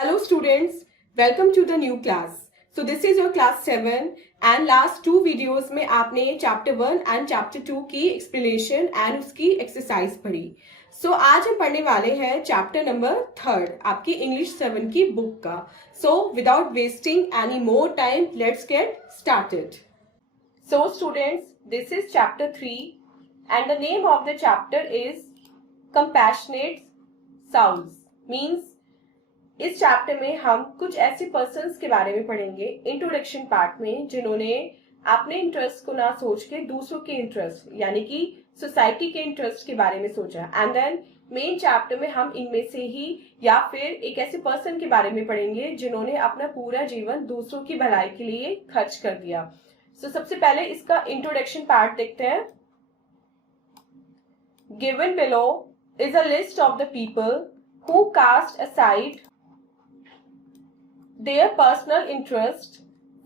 Hello students, welcome to the new class. So this is your class 7 and last two videos में आपने chapter 1 and chapter 2 की explanation and उसकी exercise पढ़ी. So आज हम पढ़ने वाले हैं chapter number 3 आपकी English 7 की book का. So without wasting any more time, let's get started. So students, this is chapter 3 and the name of the chapter is Compassionate Souls. Means इस चैप्टर में हम कुछ ऐसे पर्सन्स के बारे में पढ़ेंगे इंट्रोडक्शन पार्ट में जिन्होंने अपने इंटरेस्ट को ना सोच के दूसरों के इंटरेस्ट यानी कि सोसाइटी के इंटरेस्ट के बारे में सोचा एंड देन मेन चैप्टर में हम इनमें से ही या फिर एक ऐसे पर्सन के बारे में पढ़ेंगे जिन्होंने अपना पूरा जीवन दूसरों की भलाई के लिए खर्च कर दिया. सो सबसे पहले इसका इंट्रोडक्शन पार्ट देखते हैं. Given below is a list of the people who cast aside their personal interest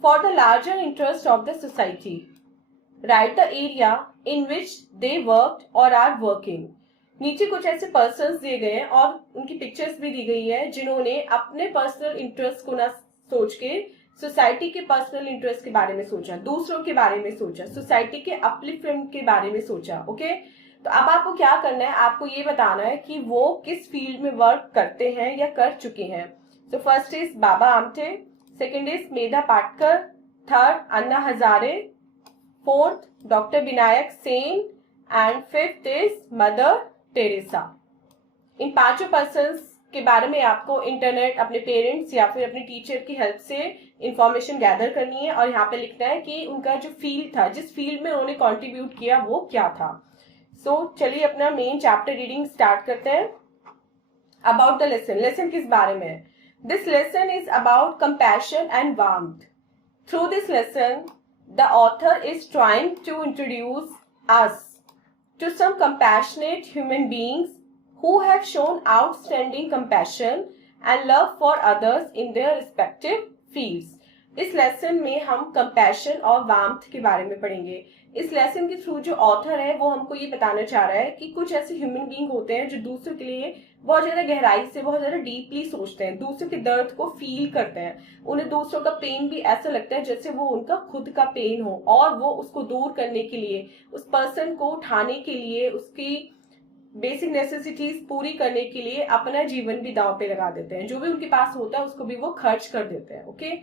for the larger interest of the society. Write the area in which they worked or are working. नीचे कुछ ऐसे persons दिए गए हैं और उनकी pictures भी दी गई है जिन्होंने अपने पर्सनल इंटरेस्ट को ना सोच के सोसाइटी के पर्सनल इंटरेस्ट के बारे में सोचा, दूसरों के बारे में सोचा, सोसाइटी के अपलिफ्टमेंट के बारे में सोचा. ओके तो अब आपको क्या करना है, आपको ये बताना है कि वो किस फील्ड में वर्क करते हैं या कर चुके हैं. So first is Baba Amte, second is Medha Patkar, third Anna Hazare, fourth Dr. Binayak Sen and fifth is Mother Teresa. इन पांचों पर्सन्स के बारे में आपको इंटरनेट, अपने पेरेंट्स या फिर अपने टीचर की हेल्प से इंफॉर्मेशन गैदर करनी है और यहाँ पे लिखना है कि उनका जो फील्ड था, जिस फील्ड में उन्होंने कंट्रीब्यूट किया वो क्या था. सो चलिए अपना मेन चैप्टर रीडिंग स्टार्ट करते हैं. About the lesson. लेसन किस बारे में है? This lesson is about compassion and warmth. Through this lesson, the author is trying to introduce us to some compassionate human beings who have shown outstanding compassion and love for others in their respective fields. इस lesson में हम compassion और warmth के बारे में पढ़ेंगे. इस lesson के थ्रू जो ऑथर है वो हमको ये बताना चाह रहा है कि कुछ ऐसे ह्यूमन बीइंग होते हैं जो दूसरों के लिए बहुत ज्यादा गहराई से, बहुत ज्यादा डीपली सोचते हैं, दूसरों के दर्द को फील करते हैं. उन्हें दूसरों का पेन भी ऐसा लगता है जैसे वो उनका खुद का पेन हो और वो उसको दूर करने के लिए, उस पर्सन को उठाने के लिए, उसकी बेसिक नेसेसिटीज पूरी करने के लिए अपना जीवन भी दांव पे लगा देते हैं. जो भी उनके पास होता है उसको भी वो खर्च कर देते हैं. Okay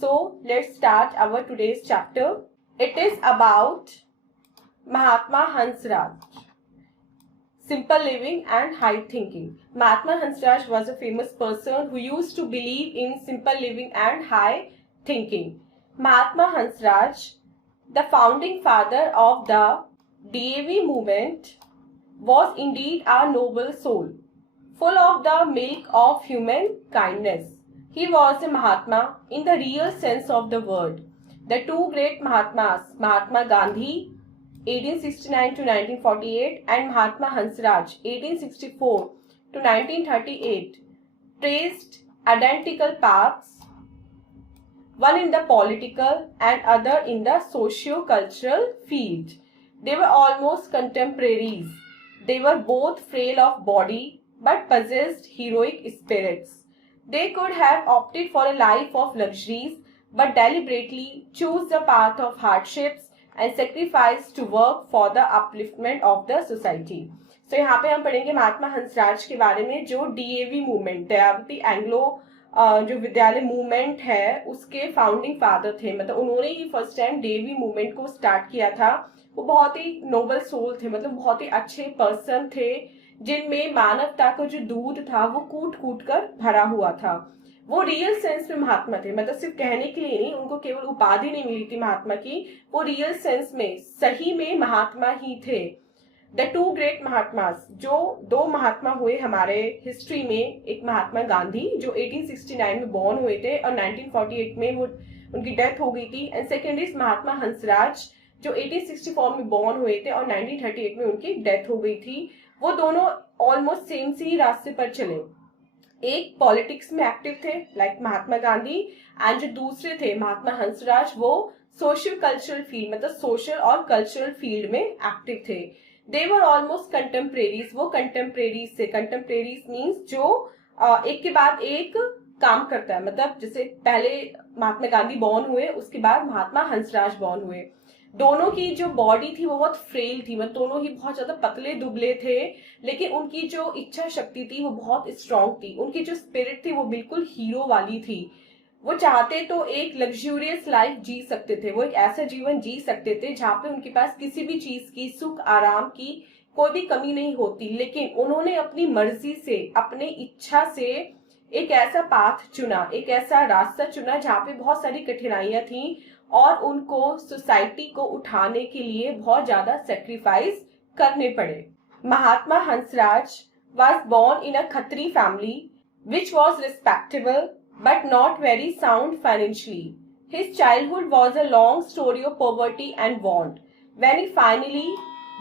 so let's start our today's chapter. It is about Mahatma Hansraj. Simple living and high thinking. Mahatma Hansraj was a famous person who used to believe in simple living and high thinking. Mahatma Hansraj, the founding father of the DAV movement, was indeed a noble soul, full of the milk of human kindness. He was a Mahatma in the real sense of the word. The two great Mahatmas, Mahatma Gandhi 1869 to 1948 and Mahatma Hansraj 1864 to 1938, traced identical paths, one in the political and other in the socio-cultural field. They were almost contemporaries. They were both frail of body but possessed heroic spirits. They could have opted for a life of luxuries but deliberately choose the path of hardships and sacrifice to work for the upliftment of the society. So यहाँ पे हम पढ़ेंगे महात्मा हंसराज के बारे में जो DAV movement, Dayawati Anglo जो विद्यालय मूवमेंट है उसके फाउंडिंग फादर थे. मतलब उन्होंने ही फर्स्ट टाइम DAV मूवमेंट को स्टार्ट किया था. वो बहुत ही नोबल सोल थे, मतलब बहुत ही अच्छे पर्सन थे जिनमें मानवता का जो दूध था वो कूट कूट कर भरा हुआ था. वो रियल सेंस में महात्मा थे, मतलब सिर्फ कहने के लिए नहीं, उनको केवल उपाधि नहीं मिली थी महात्मा की, वो रियल सेंस में सही में महात्मा ही थे. द टू ग्रेट महात्मास, जो दो महात्मा हुए हमारे हिस्ट्री में, एक महात्मा गांधी जो 1869 में बॉर्न हुए थे और 1948 में वो उनकी डेथ हो गई थी, and second is Mahatma Hansraj जो 1864 में बॉर्न हुए थे और 1938 में उनकी डेथ हो गई थी. वो दोनों ऑलमोस्ट सेम से ही रास्ते पर चले. एक पॉलिटिक्स में एक्टिव थे लाइक महात्मा गांधी एंड जो दूसरे थे महात्मा हंसराज वो सोशल कल्चरल फील्ड, मतलब सोशल और कल्चरल फील्ड में एक्टिव थे. दे वर ऑलमोस्ट कंटेम्परेरीज, वो कंटेम्परेरीज से, कंटेम्परेरीज मीन्स जो एक के बाद एक काम करता है। मतलब जैसे पहले महात्मा गांधी बॉर्न हुए, उसके बाद महात्मा हंसराज बॉर्न हुए। दोनों की जो बॉडी थी वो बहुत फ्रेल थी, मतलब दोनों ही बहुत ज्यादा पतले दुबले थे, लेकिन उनकी जो इच्छा शक्ति थी वो बहुत स्ट्रांग थी। उनकी जो स्पिरिट थी वो बिल्कुल हीरो वाली थी। वो चाहते तो एक लग्जूरियस लाइफ जी सकते थे, वो एक ऐसा जीवन जी सकते थे जहाँ पे उनके पास किसी भी चीज की, सुख आराम की कोई भी कमी नहीं होती, लेकिन उन्होंने अपनी मर्जी से, अपने इच्छा से एक ऐसा पाथ चुना, एक ऐसा रास्ता चुना जहाँ पे बहुत सारी कठिनाइयां थी और उनको सोसाइटी को उठाने के लिए बहुत ज्यादा सेक्रीफाइस करने पड़े। महात्मा Hansraj was born in a Khatri family which was respectable but not very sound financially. His childhood was a long story of poverty and want. When he finally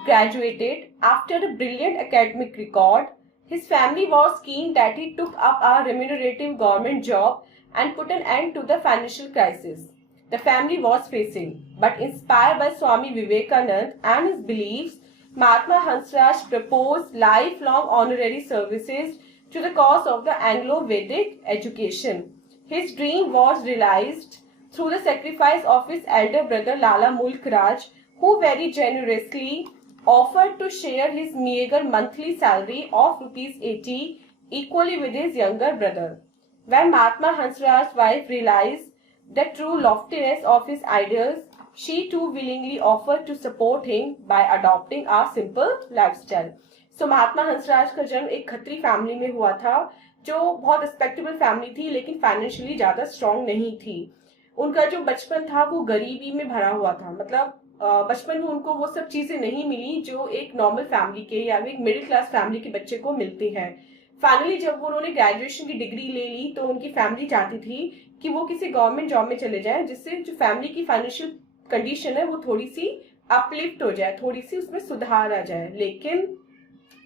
graduated after a brilliant academic record, his family was keen that he took up a remunerative government job and put an end to the financial crisis the family was facing. But inspired by Swami Vivekanand and his beliefs, Mahatma Hansraj proposed lifelong honorary services to the cause of the Anglo-Vedic education. His dream was realized through the sacrifice of his elder brother Lala Mulk Raj, who very generously offered to share his meager monthly salary of ₹80 equally with his younger brother. When Mahatma Hansraj's wife realized the true loftiness of his ideals, she too willingly offered to support him by adopting a simple lifestyle. So महात्मा हंसराज का जन्म एक Khatri family में हुआ था, जो बहुत respectable family थी, लेकिन फाइनेंशियली ज्यादा स्ट्रांग नहीं थी। उनका जो बचपन था वो गरीबी में भरा हुआ था, मतलब बचपन में उनको वो सब चीजें नहीं मिली जो एक नॉर्मल फैमिली के या एक मिडिल क्लास फैमिली के बच्चे को मिलती है। फाइनली जब उन्होंने ग्रेजुएशन की डिग्री ले ली तो उनकी फैमिली चाहती थी कि वो किसी गवर्नमेंट जॉब में चले जाए, जिससे जो फैमिली की फाइनेंशियल कंडीशन है वो थोड़ी सी अपलिफ्ट हो जाए, थोड़ी सी उसमें सुधार आ जाए। लेकिन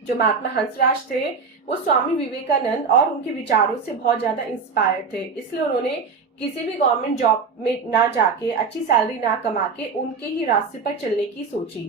जो महात्मा हंसराज थे वो स्वामी विवेकानंद और उनके विचारों से बहुत ज्यादा इंस्पायर थे, इसलिए उन्होंने किसी भी गवर्नमेंट जॉब में ना जाके, अच्छी सैलरी ना कमा के उनके ही रास्ते पर चलने की सोची।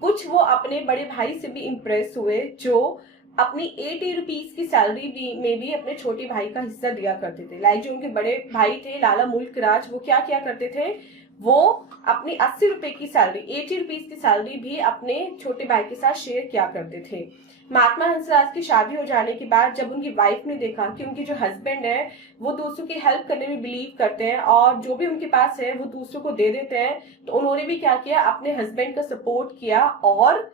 कुछ वो अपने बड़े भाई से भी इम्प्रेस हुए, जो अपनी ₹80 की सैलरी में भी अपने छोटे भाई का हिस्सा दिया करते थे। लाइक जो उनके बड़े भाई थे लाला मुल्क राज, वो क्या किया करते थे, वो अपनी ₹80 की सैलरी, ₹80 की सैलरी भी अपने छोटे भाई के साथ शेयर किया करते थे। महात्मा हंसराज की शादी हो जाने के बाद जब उनकी वाइफ ने देखा कि उनके जो हस्बैंड है वो दूसरों की हेल्प करने में बिलीव करते हैं और जो भी उनके पास है वो दूसरों को दे देते हैं, तो उन्होंने भी क्या किया, अपने हस्बैंड का सपोर्ट किया और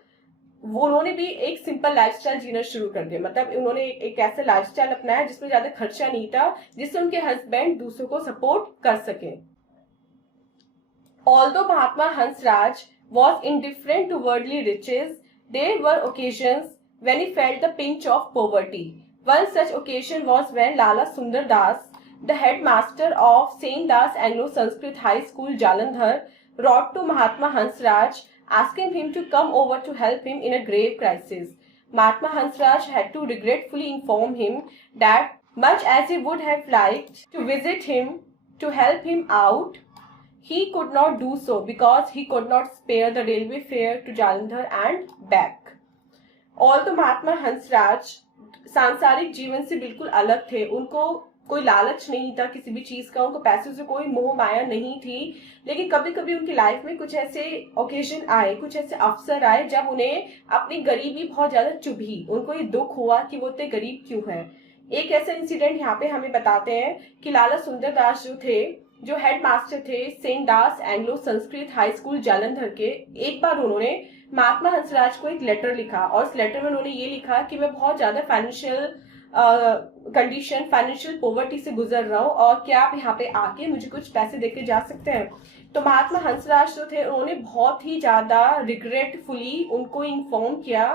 वो उन्होंने भी एक सिंपल लाइफस्टाइल जीना शुरू कर दिया। मतलब उन्होंने एक ऐसा लाइफस्टाइल अपनाया जिसमें ज्यादा खर्चा नहीं था, जिससे उनके हस्बैंड दूसरों को सपोर्ट कर सके। Although Mahatma Hansraj was indifferent to worldly riches, there were occasions when he felt the pinch of poverty. One such occasion was when Lala Sundar Das, the headmaster of Saint Das Anglo Sanskrit High School, Jalandhar, wrote to Mahatma Hansraj asking him to come over to help him in a grave crisis. Mahatma Hansraj had to regretfully inform him that much as he would have liked to visit him to help him out, he could not do so because he could not spare the railway fare to Jalandhar and back. Although महात्मा हंसराज सांसारिक जीवन से बिल्कुल अलग थे, उनको कोई लालच नहीं था किसी भी चीज का, उनको पैसों से कोई मोह माया नहीं थी, लेकिन कभी कभी उनकी लाइफ में कुछ ऐसे ओकेजन आए, कुछ ऐसे अवसर आए जब उन्हें अपनी गरीबी बहुत ज्यादा चुभी। उनको ये दुख हुआ कि वो इतने गरीब क्यों हैं। एक ऐसा इंसिडेंट यहाँ पे हमें बताते हैं कि लाला सुंदर दास जो थे, जो हेड मास्टर थे saint Das Anglo Sanskrit high school Jalandhar के, एक बार उन्होंने महात्मा हंसराज को एक लेटर लिखा और उस लेटर में उन्होंने ये लिखा कि मैं बहुत ज्यादा फाइनेंशियल कंडीशन, फाइनेंशियल पॉवर्टी से गुजर रहा हूँ और क्या आप यहाँ पे आके मुझे कुछ पैसे देके जा सकते हैं। तो महात्मा हंसराज जो थे उन्होंने बहुत ही ज्यादा रिग्रेटफुली उनको इन्फॉर्म किया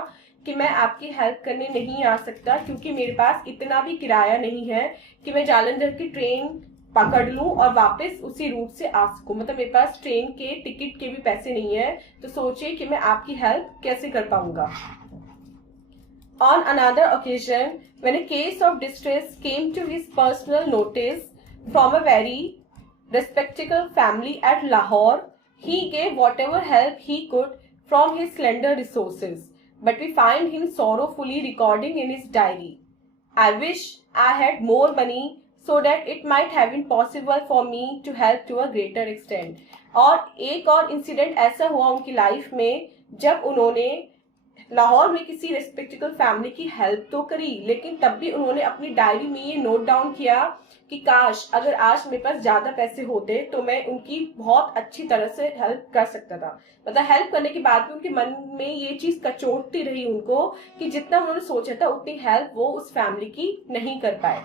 कि मैं आपकी हेल्प करने नहीं आ सकता, क्योंकि मेरे पास इतना भी किराया नहीं है कि मैं जालंधर की ट्रेन पकड़ लूं और वापस उसी रूट से आ सकूं। मतलब मेरे पास ट्रेन के टिकट के भी पैसे नहीं है, तो सोचिए कि मैं आपकी हेल्प कैसे कर पाऊंगा। On another occasion, when a case of distress came to his personal notice from a very respectable family at Lahore, he gave whatever help he could from his slender resources. But we find him sorrowfully recording in his diary, "I wish I had more money so that it might have been possible for me to help to a greater extent. और एक और incident ऐसा हुआ उनकी life में जब उन्होंने लाहौर में किसी रिस्पेक्टेबल फैमिली की हेल्प तो करी, लेकिन तब भी उन्होंने अपनी डायरी में ये नोट डाउन किया कि काश अगर आज मेरे पास ज्यादा पैसे होते तो मैं उनकी बहुत अच्छी तरह से हेल्प कर सकता था। मतलब हेल्प करने के बाद भी उनके मन में ये चीज कचोटती रही उनको कि जितना उन्होंने सोचा था उतनी हेल्प वो उस फैमिली की नहीं कर पाए।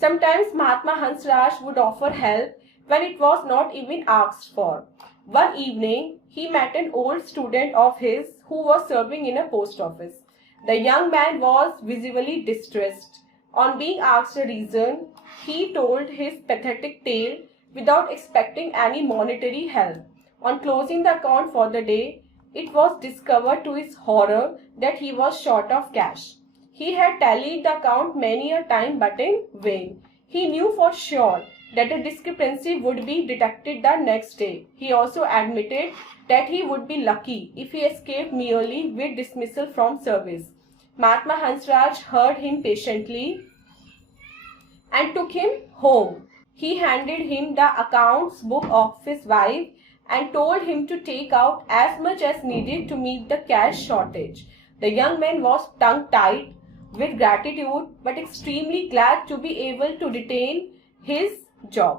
Sometimes Mahatma Hansraj would offer help when it was not even asked for. One evening, he met an old student of his who was serving in a post office. The young man was visibly distressed. On being asked a reason, he told his pathetic tale without expecting any monetary help. On closing the account for the day, it was discovered to his horror that he was short of cash. He had tallied the account many a time but in vain. He knew for sure that a discrepancy would be detected the next day. He also admitted that he would be lucky if he escaped merely with dismissal from service. Mahatma Hansraj heard him patiently and took him home. He handed him the accounts book of his wife and told him to take out as much as needed to meet the cash shortage. The young man was tongue-tied with gratitude but extremely glad to be able to retain his job.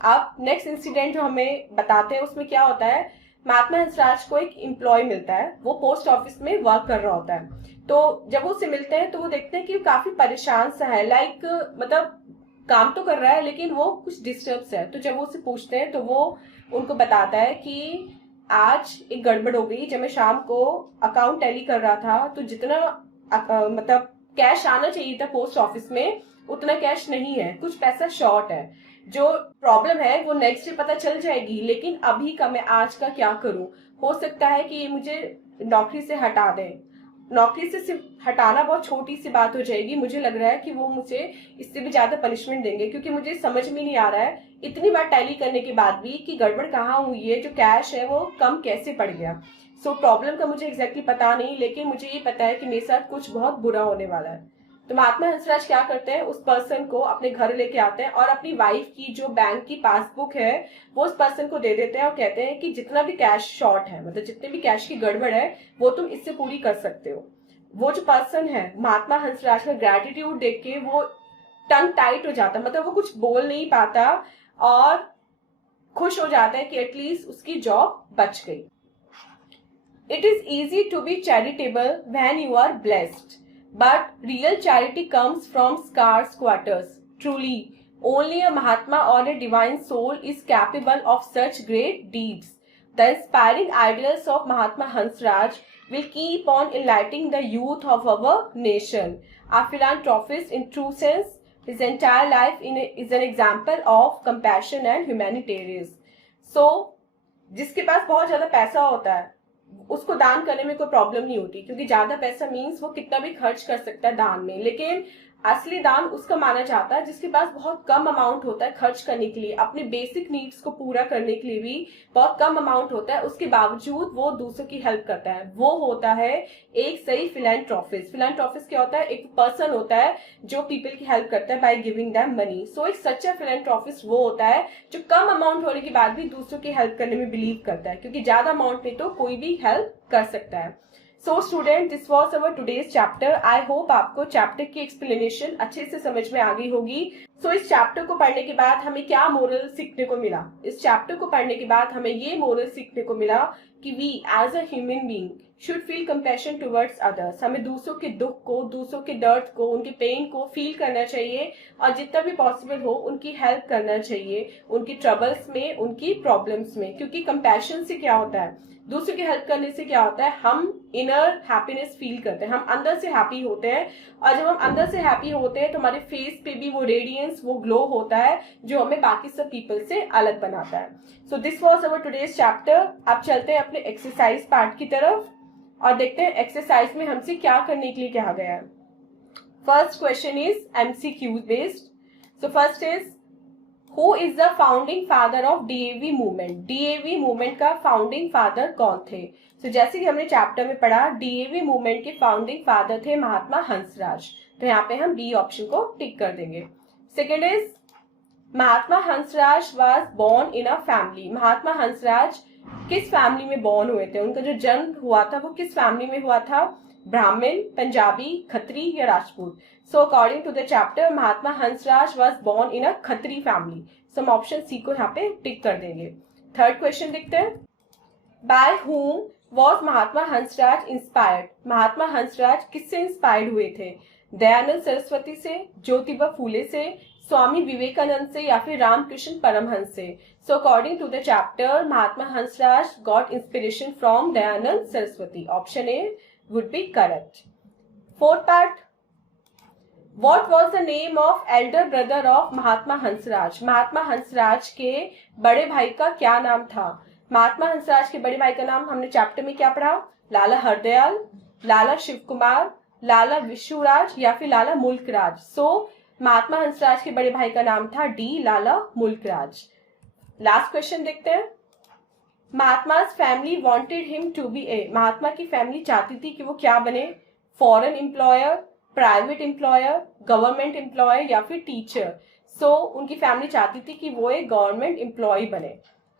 अब next incident जो हमें बताते हैं उसमें क्या होता है, महात्मा हंसराज को एक एम्प्लॉय मिलता है, वो पोस्ट ऑफिस में वर्क कर रहा होता है। तो जब वो उससे मिलते हैं तो वो देखते हैं कि वो काफी परेशान सा है, लाइक मतलब काम तो कर रहा है लेकिन वो कुछ डिस्टर्ब है। तो जब वो उससे पूछते हैं तो वो उनको बताता है कि आज एक गड़बड़ हो गई, जब मैं शाम को अकाउंट टैली कर रहा था तो जितना मतलब कैश आना चाहिए था पोस्ट ऑफिस में उतना कैश नहीं है, कुछ पैसा शॉर्ट है। जो प्रॉब्लम है वो नेक्स्ट डे पता चल जाएगी, लेकिन अभी का मैं आज का क्या करूं। हो सकता है कि ये मुझे नौकरी से हटा दें, नौकरी से सिर्फ हटाना बहुत छोटी सी बात हो जाएगी, मुझे लग रहा है कि वो मुझे इससे भी ज्यादा पनिशमेंट देंगे, क्योंकि मुझे समझ में नहीं आ रहा है इतनी बार टैली करने के बाद भी कि गड़बड़ कहाँ हुई है, जो कैश है वो कम कैसे पड़ गया। सो प्रॉब्लम का मुझे एग्जैक्टली पता नहीं, लेकिन मुझे ये पता है कि मेरे साथ कुछ बहुत बुरा होने वाला है। तो महात्मा हंसराज क्या करते हैं, उस पर्सन को अपने घर लेके आते हैं और अपनी वाइफ की जो बैंक की पासबुक है वो उस पर्सन को दे देते हैं और कहते हैं कि जितना भी कैश शॉर्ट है, मतलब जितने भी कैश की गड़बड़ है वो तुम इससे पूरी कर सकते हो। वो जो पर्सन है महात्मा हंसराज का ग्रेटिट्यूड देख के वो टंग टाइट हो जाता, मतलब वो कुछ बोल नहीं पाता और खुश हो जाता है कि एटलीस्ट उसकी जॉब बच गई। It is easy to be charitable when you are blessed, but real charity comes from scarce quarters. Truly, only a Mahatma or a divine soul is capable of such great deeds. The inspiring ideals of Mahatma Hansraj will keep on enlightening the youth of our nation. A philanthropist in true sense, his entire life is an example of compassion and humanitarianism. So, जिसके पास बहुत ज्यादा पैसा होता है उसको दान करने में कोई प्रॉब्लम नहीं होती, क्योंकि ज्यादा पैसा मीन्स वो कितना भी खर्च कर सकता है दान में। लेकिन असली दान उसका माना जाता है जिसके पास बहुत कम अमाउंट होता है खर्च करने के लिए, अपने बेसिक नीड्स को पूरा करने के लिए भी बहुत कम अमाउंट होता है, उसके बावजूद वो दूसरों की हेल्प करता है। वो होता है एक सही फिलैंथ्रोपिस्ट। फिलैंथ्रोपिस्ट क्या होता है, एक पर्सन होता है जो पीपल की हेल्प करता है बाय गिविंग देम मनी। सो एक सच्चा फिलैंथ्रोपिस्ट वो होता है जो कम अमाउंट होने के बाद भी दूसरों की हेल्प करने में बिलीव करता है, क्योंकि ज्यादा अमाउंट में तो कोई भी हेल्प कर सकता है। सो student, this was our today's chapter. I hope आपको चैप्टर की एक्सप्लेनेशन अच्छे से समझ में आ गई होगी। सो इस चैप्टर को पढ़ने के बाद हमें क्या मोरल सीखने को मिला, इस चैप्टर को पढ़ने के बाद हमें ये मोरल सीखने को मिला कि we as a human being should feel compassion towards others. हमें दूसरों के दुख को, दूसरों के दर्द को, उनके पेन को फील करना चाहिए और जितना भी पॉसिबल हो उनकी हेल्प करना चाहिए, उनकी ट्रबल्स में, उनकी प्रॉब्लम्स में। क्योंकि कंपैशन से क्या होता है, दूसरों की हेल्प करने से क्या होता है, हम इनर हैप्पीनेस फील करते हैं, हम अंदर से हैप्पी होते हैं। और जब हम अंदर से हैप्पी होते हैं तो हमारे फेस पे भी वो रेडियंस, वो ग्लो होता है जो हमें बाकी सब पीपल से अलग बनाता है। So this was our today's chapter. अब चलते हैं अपने एक्सरसाइज पार्ट की तरफ और देखते हैं एक्सरसाइज में हमसे क्या करने के लिए कहा गया है। First question is MCQ based. So first is Who is the founding father of DAV movement? DAV movement का फाउंडिंग फादर कौन थे? So, जैसे कि हमने चैप्टर में पढ़ा, DAV मूवमेंट के फाउंडिंग फादर थे महात्मा हंसराज। तो यहाँ पे हम बी ऑप्शन को टिक कर देंगे। Second is Mahatma Hansraj was born in a family. Mahatma Hansraj किस फैमिली में बोर्न हुए थे, उनका जो जन्म हुआ था वो किस फैमिली में हुआ था, ब्राह्मण, पंजाबी, खत्री या Rajput. So according to the chapter Mahatma Hansraj was born in a Khatri family. So हम ऑप्शन सी को यहाँ पे टिक कर देंगे। थर्ड क्वेश्चन देखते हैं, by whom was Mahatma Hansraj inspired. Mahatma Hansraj किससे इंस्पायर्ड हुए थे, दयानंद सरस्वती से, ज्योतिबा फूले से, स्वामी विवेकानंद से या फिर रामकृष्ण परमहंस से। So according to the chapter Mahatma Hansraj got inspiration from Dayanand Saraswati. Option A would be correct. Fourth part, What was the name of elder brother of Mahatma Hansraj. Mahatma Hansraj के बड़े भाई का क्या नाम था। महात्मा हंसराज के बड़े भाई का नाम हमने चैप्टर में क्या पढ़ा, लाला हरदयाल, लाला शिव कुमार, लाला विश्वराज या फिर लाला मुल्कराज। सो महात्मा हंसराज के बड़े भाई का नाम था डी लाला मुल्कराज। लास्ट क्वेश्चन देखते हैं, Mahatma family wanted him to be A. Mahatma की फैमिली चाहती थी कि वो क्या बने, foreign employer, private employer, government employer या फिर टीचर। सो उनकी फैमिली चाहती थी कि वो एक गवर्नमेंट एम्प्लॉय बने।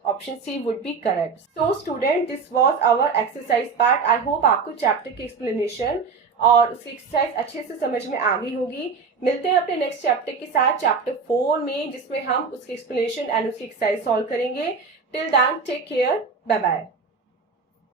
Option C would be correct. So student, this was our exercise part. I hope आपको चैप्टर की एक्सप्लेनेशन और उसकी एक्सरसाइज अच्छे से समझ में आ गई होगी। मिलते हैं अपने नेक्स्ट चैप्टर के साथ, चैप्टर 4 में, जिसमें हम उसकी एक्सप्लेनेशन एंड उसकी एक्सरसाइज सॉल्व करेंगे। Till then take care, bye bye.